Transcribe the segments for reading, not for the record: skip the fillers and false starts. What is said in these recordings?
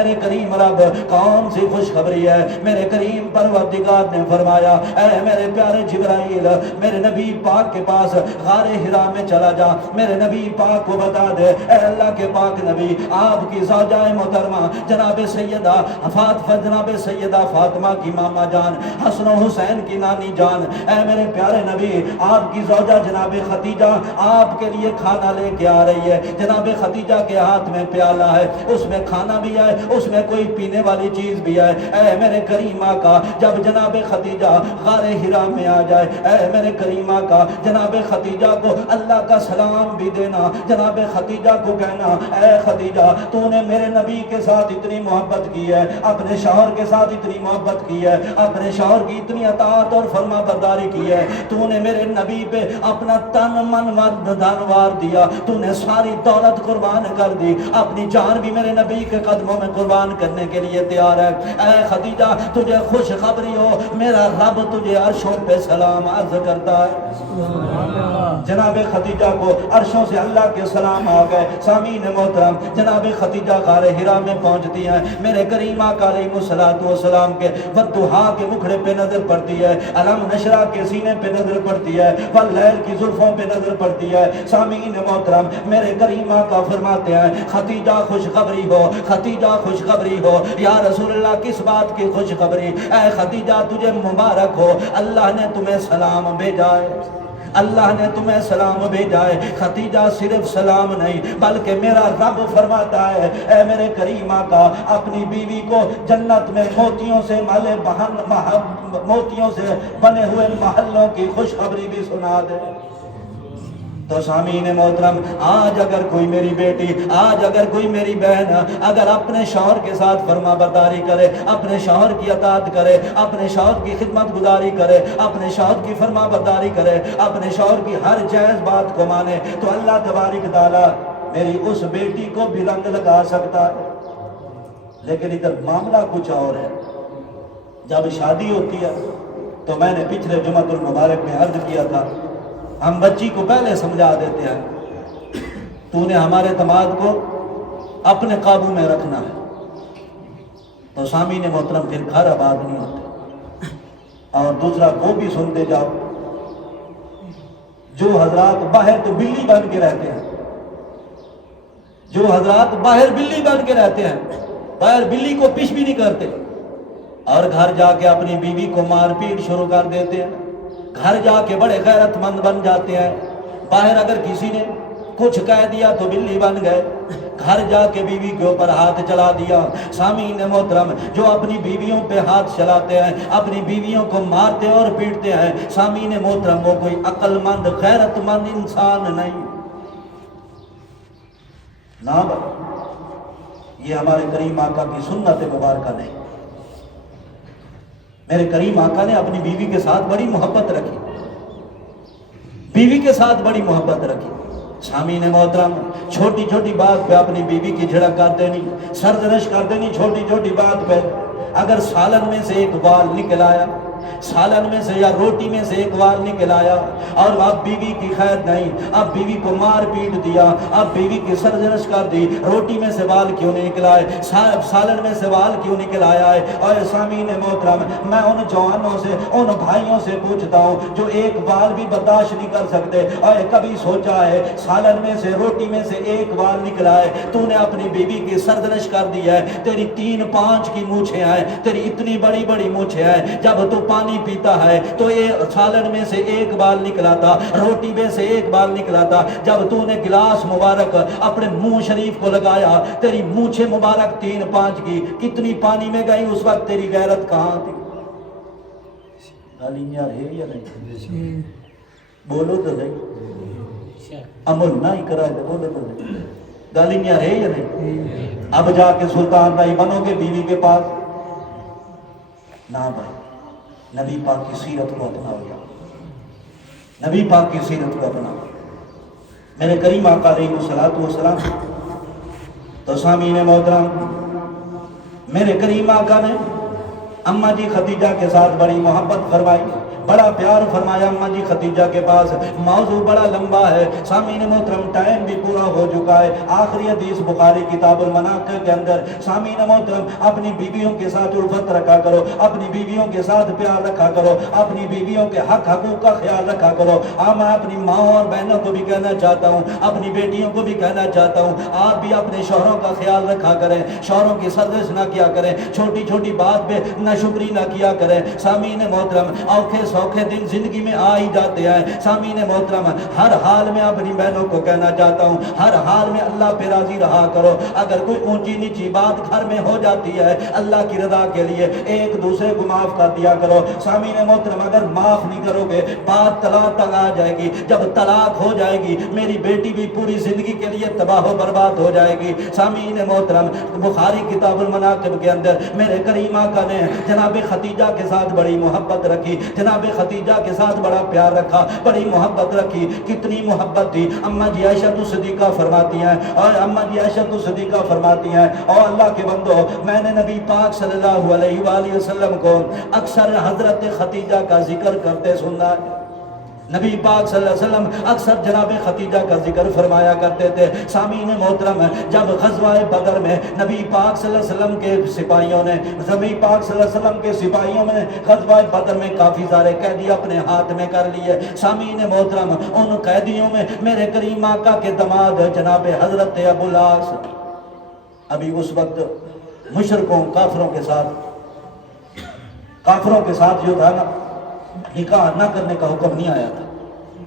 میرے کریم رب کون سی خوشخبری ہے؟ میرے کریم پروردگار نے فرمایا اے میرے پیارے جبرائیل میرے نبی پاک کے پاس غار حرا میں چلا جا، میرے نبی پاک کو بتا دے اے اللہ کے پاک نبی آپ کی زوجہ محترمہ جناب سیدہ فاطمہ کی ماما جان، حسن و حسین کی نانی جان، اے میرے پیارے نبی آپ کی زوجہ جناب خدیجہ آپ کے لیے کھانا لے کے آ رہی ہے، جناب خدیجہ کے ہاتھ میں پیالہ ہے، اس میں کھانا بھی ہے، اس میں کوئی پینے والی چیز بھی ہے۔ اے میرے کریم آقا جب جناب خدیجہ غار حرا میں آ جائے، اے میرے کریم آقا جناب خدیجہ کو اللہ کا سلام بھی دینا، جناب خدیجہ کو کہنا اے خدیجہ تو نے میرے نبی کے ساتھ اتنی محبت کی ہے، اپنے شوہر کے ساتھ اتنی محبت کی ہے، اپنے شوہر کی اتنی اطاعت اور فرما برداری کی ہے، تو نے میرے نبی پہ اپنا تن من دھن وار دیا، تو نے ساری دولت قربان کر دی، اپنی جان بھی میرے نبی کے قدموں میں قربان کرنے کے لیے تیار ہے۔ اے خدیجہ تجھے خوشخبری ہو میرا رب تجھے عرشوں پہ سلام عرض کرتا ہے۔ جناب خدیجہ کو عرشوں سے اللہ کے سلام آ گئے۔ سامعین محترم جناب خدیجہ غار حرا میں پہنچتی ہیں، میرے کریم آقا علیہ الصلوۃ والسلام کے والضحیٰ کے مکھڑے پہ نظر پڑتی ہے، علم نشرہ کے سینے پہ نظر پڑتی ہے، واللیل کی زلفوں پہ نظر پڑتی ہے۔ سامعین محترم میرے کریم آقا فرماتے ہیں خدیجہ خوشخبری ہو، خدیجہ خوشخبری ہو۔ یا رسول اللہ کس بات کی خوشخبری؟ اے خدیجہ تجھے مبارک ہو، اللہ نے تمہیں سلام بھیجا ہے، اللہ نے تمہیں سلام بھیجا ہے۔ خدیجہ صرف سلام نہیں بلکہ میرا رب فرماتا ہے اے میرے کریم آقا اپنی بیوی کو جنت میں موتیوں سے موتیوں سے بنے ہوئے محلوں کی خوشخبری بھی سنا دے۔ تو سامعین محترم آج اگر کوئی میری بیٹی، آج اگر کوئی میری بہن اگر اپنے شوہر کے ساتھ فرما برداری کرے، اپنے شوہر کی اطاعت کرے، اپنے شوہر کی خدمت گزاری کرے، اپنے شوہر کی فرما برداری کرے، اپنے شوہر کی ہر جائز بات کو مانے، تو اللہ تبارک تعالیٰ میری اس بیٹی کو بھی رنگ لگا سکتا ہے۔ لیکن ادھر معاملہ کچھ اور ہے۔ جب شادی ہوتی ہے تو میں نے پچھلے جمعۃ المبارک میں عرض کیا تھا ہم بچی کو پہلے سمجھا دیتے ہیں تو نے ہمارے دماد کو اپنے قابو میں رکھنا ہے، تو سامعین محترم پھر گھر آباد نہیں ہوتے۔ اور دوسرا وہ بھی سنتے جاؤ جو حضرات باہر تو بلی بن کے رہتے ہیں، جو حضرات باہر بلی بن کے رہتے ہیں، باہر بلی کو پیش بھی نہیں کرتے اور گھر جا کے اپنی بیوی کو مار پیٹ شروع کر دیتے ہیں، گھر جا کے بڑے غیرت مند بن جاتے ہیں، باہر اگر کسی نے کچھ کہہ دیا تو بلی بن گئے، گھر جا کے بیوی کے اوپر ہاتھ چلا دیا۔ سامعین محترم جو اپنی بیویوں پہ ہاتھ چلاتے ہیں، اپنی بیویوں کو مارتے اور پیٹتے ہیں، سامعین محترم وہ کوئی عقل مند غیرت مند انسان نہیں۔ نہ یہ ہمارے کریم آقا کی سنت مبارکہ نہیں۔ میرے کریم آقا نے اپنی بیوی کے ساتھ بڑی محبت رکھی، بیوی کے ساتھ بڑی محبت رکھی۔ سامعین محترم چھوٹی چھوٹی بات پہ اپنی بیوی کی جھڑک کر دینی، سرزنش کر دینی چھوٹی چھوٹی بات پہ۔ اگر سالن میں سے ایک بال نکل آیا، سالن میں سے یا روٹی میں سے ایک وال نکل آیا اور اب بیوی کی خیر نہیں، اب بیوی کو مار پیٹ دیا، اب بیوی کی سرزنش کر دی، روٹی میں سے وال کیوں نہیں نکل آئے، سالن میں سے وال کیوں نکل آیا ہے؟ اور سامعین محترم میں ان جوانوں سے، ان بھائیوں سے پوچھتا ہوں جو ایک وال بھی برداشت نہیں کر سکتے، اور کبھی سوچا ہے سالن میں سے روٹی میں سے ایک وال نکل آئے، تو نے اپنی بیوی کی سرزنش کر دی ہے، تیری 3-5 کی مونچھیں ہیں، تیری اتنی بڑی بڑی مونچھیں ہیں، جب تو پانی پیتا ہے تو یہ سالن میں سے ایک بال نکلا تھا، روٹی میں سے ایک بال نکلا تھا، جب تو نے گلاس مبارک اپنے منہ شریف کو لگایا تیری مونچھیں مبارک 3-5 کی کتنی پانی میں گئی، اس وقت تیری غیرت کہاں تھی؟ گالیاں ہے یا نہیں؟ بولو تو صحیح، عمل نہ ہی کرائے تو بولو تو صحیح، گالیاں ہے یا نہیں؟ اب جا کے سلطان بھائی بنو گے بیوی کے پاس؟ نہ بھائی، نبی پاک کی سیرت کو اپنا ہو، نبی پاک کی سیرت کو اپنا۔ میرے کریم آقا علیہ الصلوۃ والسلام تو سامعین محترم میرے کریم آقا نے اماں جی خدیجہ کے ساتھ بڑی محبت فرمائی، بڑا پیار فرمایا اماں جی خدیجہ کے پاس، موضوع بڑا لمبا ہے، سامعین محترم ٹائم بھی پورا ہو چکا ہے۔ آخری حدیث بخاری کتاب المناقب کے اندر، سامعین محترم اپنی بیویوں کے ساتھ الفت رکھا کرو، اپنی بیویوں کے ساتھ پیار رکھا کرو، اپنی بیویوں کے حق حقوق کا خیال رکھا کرو۔ میں اپنی ماں اور بہنوں کو بھی کہنا چاہتا ہوں، اپنی بیٹیوں کو بھی کہنا چاہتا ہوں، آپ بھی اپنے شوہروں کا خیال رکھا کریں، شوہروں کی سرزش نہ کیا کریں، چھوٹی چھوٹی بات پہ ناشکری نہ کیا کریں۔ سامعین محترم اوکھے سوکھے دن زندگی میں آ ہی جاتے ہیں۔ سامعین محترم ہر حال میں اپنی بہنوں کو کہنا چاہتا ہوں، ہر حال میں اللہ پہ راضی رہا کرو۔ اگر کوئی اونچی نیچی بات گھر میں ہو جاتی ہے، اللہ کی رضا کے لیے ایک دوسرے کو معاف کر دیا کرو۔ سامعین محترم اگر معاف نہیں کرو گے بات طلاق تک آ جائے گی، جب طلاق ہو جائے گی میری بیٹی بھی پوری زندگی کے لیے تباہ و برباد ہو جائے گی۔ سامعین محترم بخاری کتاب المناقب کے اندر میرے کریم آقا نے جناب خدیجہ کے ساتھ بڑی محبت رکھی، جناب خدیجہ کے ساتھ بڑا پیار رکھا، بڑی محبت رکھی۔ کتنی محبت تھی، اماں جی عائشہ صدیقہ فرماتی ہیں، اور اماں جی عائشہ صدیقہ فرماتی ہیں، اور اللہ کے بندو میں نے نبی پاک صلی اللہ علیہ وآلہ وسلم کو اکثر حضرت خدیجہ کا ذکر کرتے سننا ہے۔ نبی پاک صلی اللہ علیہ وسلم اکثر جناب خدیجہ کا ذکر فرمایا کرتے تھے۔ سامعین محترم جب غزوہ بدر میں نبی پاک صلی اللہ علیہ وسلم کے سپاہیوں نے، نبی پاک صلی اللہ علیہ وسلم کے سپاہیوں میں غزوہ بدر میں کافی سارے قیدی اپنے ہاتھ میں کر لیے۔ سامعین محترم ان قیدیوں میں میرے کریم آقا کے دماد جناب حضرت ابو العاص، ابھی اس وقت مشرکوں کافروں کے ساتھ جو تھا نا، نکاح نہ کرنے کا حکم نہیں آیا تھا،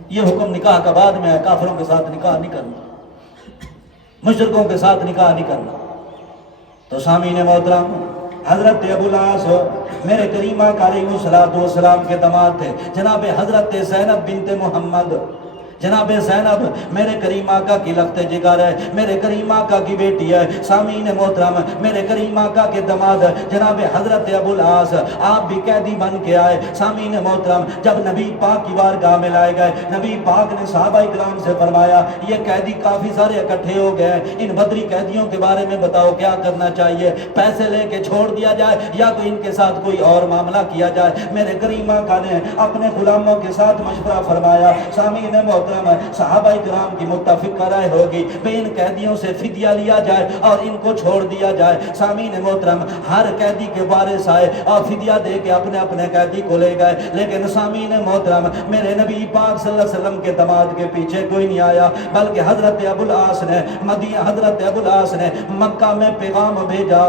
یہ حکم نکاح کا بعد میں آیا، کافروں کے ساتھ نکاح نہیں کرنا، مشرکوں کے ساتھ نکاح نہیں کرنا۔ تو سامعین محترم حضرت ابو العاص میرے کریم آقا علیہ السلام کے داماد تھے، جناب حضرت زینب بنت محمد، جناب زینب میرے کریم آقا کی لخت جگر ہے، میرے کریم آقا کی بیٹی ہے۔ سامعین محترم میرے کریم آقا کے داماد جناب حضرت ابو العاص آپ بھی قیدی بن کے آئے۔ سامعین محترم جب نبی پاک کی بارگاہ میں لائے گئے، نبی پاک نے صحابہ اکرام سے فرمایا یہ قیدی کافی سارے اکٹھے ہو گئے ہیں، ان بدری قیدیوں کے بارے میں بتاؤ کیا کرنا چاہیے، پیسے لے کے چھوڑ دیا جائے یا تو ان کے ساتھ کوئی اور معاملہ کیا جائے۔ میرے کریم آقا نے اپنے غلاموں کے ساتھ مشورہ فرمایا۔ سامعین محترم صحابہ کرام کی متفق رائے ہوگی کہ ان قیدیوں سے فدیہ لیا جائے اور ان کو چھوڑ دیا جائے۔ سامعین محترم ہر قیدی کے وارث آئے اور فدیہ دے کے اپنے اپنے قیدی کو لے گئے، لیکن سامعین محترم میرے نبی پاک صلی اللہ علیہ وسلم کے داماد کے پیچھے کوئی نہیں آیا، بلکہ حضرت ابو العاص نے مکہ میں پیغام بھیجا،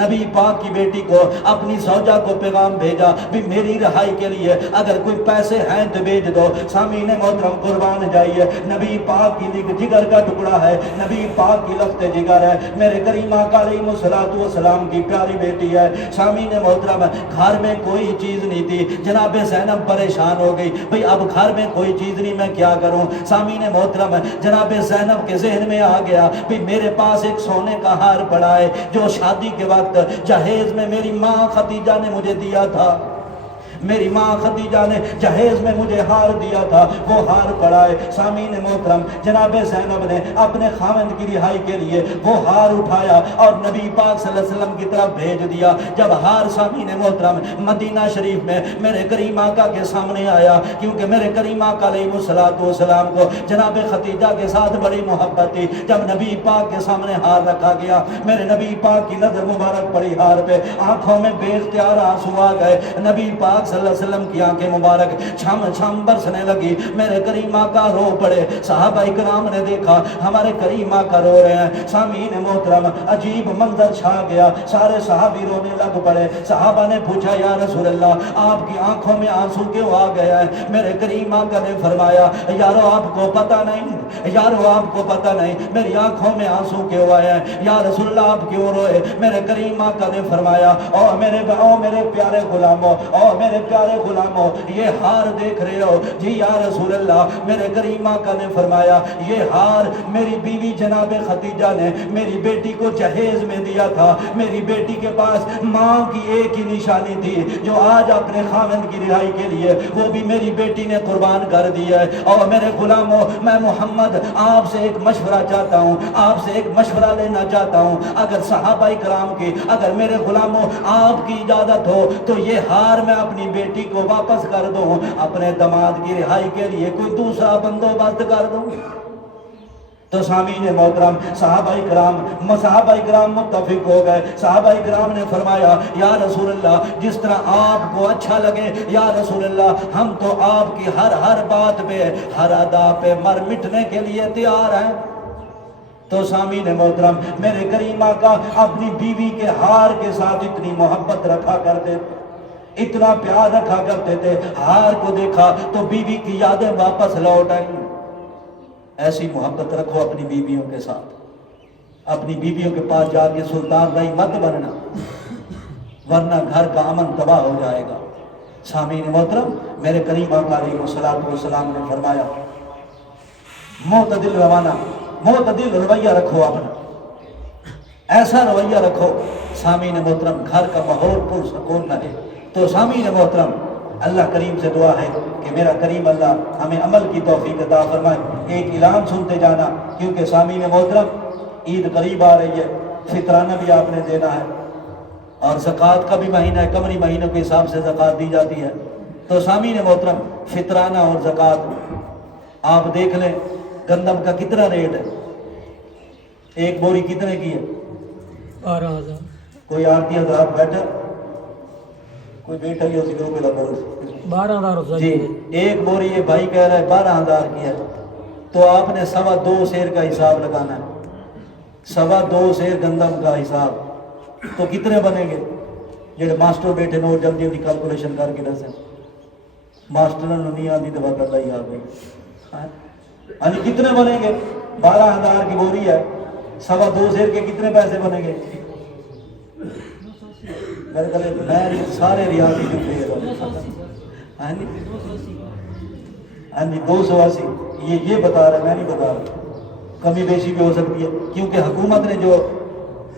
نبی پاک کی بیٹی کو، اپنی زوجہ کو پیغام بھیجا بھی میری رہائی کے لیے اگر کوئی پیسے ہیں تو بھیج دو۔ سامعین محترم قربان جائیے، نبی پاک کی جگر کا ٹکڑا ہے، نبی پاک کی لخت جگر ہے، میرے کریم آقا علیہ السلام کی پیاری بیٹی ہے۔ سامعین محترم گھر میں کوئی چیز نہیں تھی، جناب زینب پریشان ہو گئی بھئی اب گھر میں کوئی چیز نہیں، میں کیا کروں۔ سامعین محترم جناب زینب کے ذہن میں آ گیا بھی میرے پاس ایک سونے کا ہار پڑا ہے جو شادی کے جہیز میں میری ماں خدیجہ نے مجھے دیا تھا، میری ماں خدیجہ نے جہیز میں مجھے ہار دیا تھا، وہ ہار پڑا ہے۔ سامعین محترم جناب زینب نے اپنے خاوند کی رہائی کے لیے وہ ہار اٹھایا اور نبی پاک صلی اللہ علیہ وسلم کی طرف بھیج دیا۔ جب ہار سامعین محترم مدینہ شریف میں میرے کریم آقا کے سامنے آیا، کیونکہ میرے کریم آقا علیہ السلام کو جناب خدیجہ کے ساتھ بڑی محبت تھی، جب نبی پاک کے سامنے ہار رکھا گیا میرے نبی پاک کی نظر مبارک پڑی ہار پہ، آنکھوں میں بے اختیار آنسو آ گئے، نبی پاک صلی اللہ علیہ وسلم کی آنکھیں مبارک چھم چھم برسنے لگی، میرے کریم آقا رو پڑے۔ صحابہ اکرام نے دیکھا ہمارے کریم آقا رو رہے ہیں، سامعین محترم عجیب منظر چھا گیا، سارے صحابی رونے لگ پڑے۔ صحابہ نے پوچھا یا رسول اللہ آپ کی آنکھوں میں آنسو کیوں آ گیا ہے؟ میرے کریم آقا نے فرمایا یارو آپ کو پتہ نہیں، یارو آپ کو پتہ نہیں میری آنکھوں میں آنسو کیوں آئے ہیں، یا رسول اللہ آپ کیوں روئے؟ میرے کریم آقا نے فرمایا او میرے پیارے غلاموں، او میرے پیارے غلاموں یہ ہار دیکھ رہے ہو؟ جی یا رسول اللہ۔ میرے کریم آقا نے فرمایا یہ ہار میری بیوی جناب خدیجہ نے میری بیٹی کو جہیز میں دیا تھا، میری بیٹی کے پاس ماں کی ایک ہی نشانی تھی جو آج اپنے خاوند کی رہائی کے لیے وہ بھی میری بیٹی نے قربان کر دیا ہے۔ اور میرے غلاموں میں محمد آپ سے ایک مشورہ چاہتا ہوں، آپ سے ایک مشورہ لینا چاہتا ہوں، اگر صحابہ کرام کی، اگر میرے غلاموں آپ کی اجازت ہو تو یہ ہار میں اپنی بیٹی کو واپس کر دوں, اپنے داماد کی رہائی کے لیے کوئی دوسرا بندوبست کر دوں. تو سامعین محترم, صحابہ کرام متفق ہو گئے. صحابہ کرام نے فرمایا یا رسول اللہ, جس طرح آپ کو اچھا لگے یا رسول اللہ, ہم تو آپ کی ہر بات پہ, ہر ادا پہ مر مٹنے کے لیے تیار ہیں. تو سامعین محترم, میرے کریم آقا اپنی بیوی کے ہار کے ساتھ اتنی محبت رکھا کرتے, اتنا پیار رکھا کرتے تھے, ہار کو دیکھا تو بیوی کی یادیں واپس لوٹ آئیں. ایسی محبت رکھو اپنی بیویوں کے ساتھ. اپنی بیویوں کے پاس جا کے سلطان رائی مت بننا, ورنہ گھر کا امن تباہ ہو جائے گا. سامعین محترم, میرے کریم آقا علیہ الصلوۃ والسلام نے فرمایا معتدل رویہ رکھو اپنا, ایسا رویہ رکھو سامعین محترم گھر کا ماحول پرسکون رہے. تو سامعین محترم, اللہ کریم سے دعا ہے کہ میرا کریم اللہ ہمیں عمل کی توفیق عطا فرمائے. ایک اعلان سنتے جانا, کیونکہ سامعین محترم عید قریب آ رہی ہے, فطرانہ بھی آپ نے دینا ہے, اور زکوٰۃ کا بھی مہینہ ہے, قمری مہینوں کے حساب سے زکوٰۃ دی جاتی ہے. تو سامعین محترم, فطرانہ اور زکوٰۃ آپ دیکھ لیں گندم کا کتنا ریٹ ہے, ایک بوری کتنے کی ہے؟ 12,000. کوئی آرتی حضرات بیٹھا, کوئی بیٹھا ہی اسی کو 12,000 جی, ایک بوری یہ بھائی کہہ رہا ہے 12,000 کی ہے. تو آپ نے 2.25 سیر کا حساب لگانا ہے, 2.25 سیر گندم کا حساب, تو کتنے بنیں گے؟ جڑے ماسٹر بیٹھے نو جلدی جلدی کیلکولیشن کر کے دسیں, ماسٹر نے نہیں آتی تو بات اللہ ہی آ گئی. ہاں جی, کتنے بنیں گے؟ 12,000 کی بوری ہے, 2.25 سیر کے کتنے پیسے بنیں گے؟ میں سارے ریاضی جو ہاں جی 280, یہ بتا رہا ہے, میں نہیں بتا رہا. کمی بیشی بھی ہو سکتی ہے, کیونکہ حکومت نے جو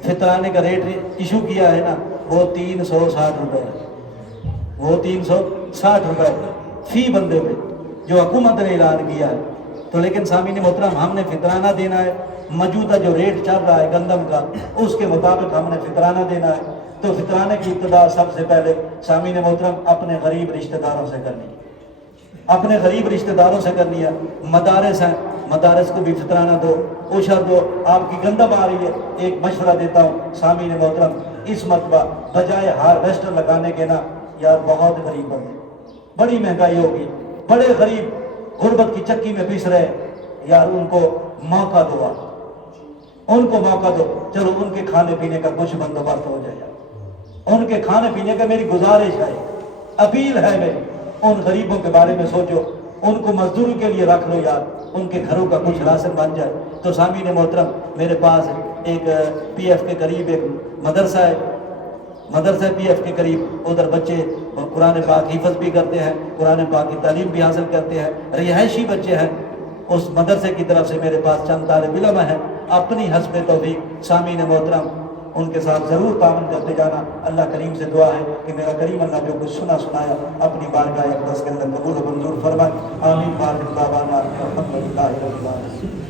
فطرانے کا ریٹ ایشو کیا ہے نا, وہ 360 روپے ہے, وہ 360 روپے فی بندے پہ جو حکومت نے اعلان کیا ہے. تو لیکن سامعین محترم, ہم نے فطرانہ دینا ہے, موجودہ جو ریٹ چل رہا ہے گندم کا اس کے مطابق ہم نے فطرانہ دینا ہے. تو فطرانے کی ابتدا سب سے پہلے سامعین محترم اپنے غریب رشتہ داروں سے کرنی ہے, اپنے غریب رشتہ داروں سے کرنی ہے. مدارس ہیں, مدارس کو بھی فطرانہ دو, عشر دو. آپ کی گندم آ رہی ہے, ایک مشورہ دیتا ہوں سامعین محترم, اس مرتبہ بجائے ہارویسٹر لگانے کے نا یار, بہت غریب بندے, بڑی مہنگائی ہوگی, بڑے غریب غربت کی چکی میں پیس رہے یار, ان کو موقع دو, ان کو موقع دو. چلو ان کے کھانے پینے کا کچھ بندوبست ہو جائے, ان کے کھانے پینے کا میری گزارش ہے, اپیل ہے میری, ان غریبوں کے بارے میں سوچو, ان کو مزدوری کے لیے رکھ لو یار, ان کے گھروں کا کچھ راشن بن جائے. تو سامعین محترم, میرے پاس ایک پی ایف کے قریب ایک مدرسہ ہے, مدرسہ پی ایف کے قریب, ادھر بچے قرآن پاک حفظ بھی کرتے ہیں, قرآن پاک کی تعلیم بھی حاصل کرتے ہیں, رہائشی بچے ہیں. اس مدرسے کی طرف سے میرے پاس چند طالب علم ہیں, اپنی حسب توفیق سامعین محترم ان کے ساتھ ضرور تعاون کرتے جانا. اللہ کریم سے دعا ہے کہ میرا کریم اللہ جو کچھ سنایا اپنی بارگاہ اقدس کے اندر قبول و منظور فرمائے. آمین. بارک اللہ الحمد للہ رب العالمین.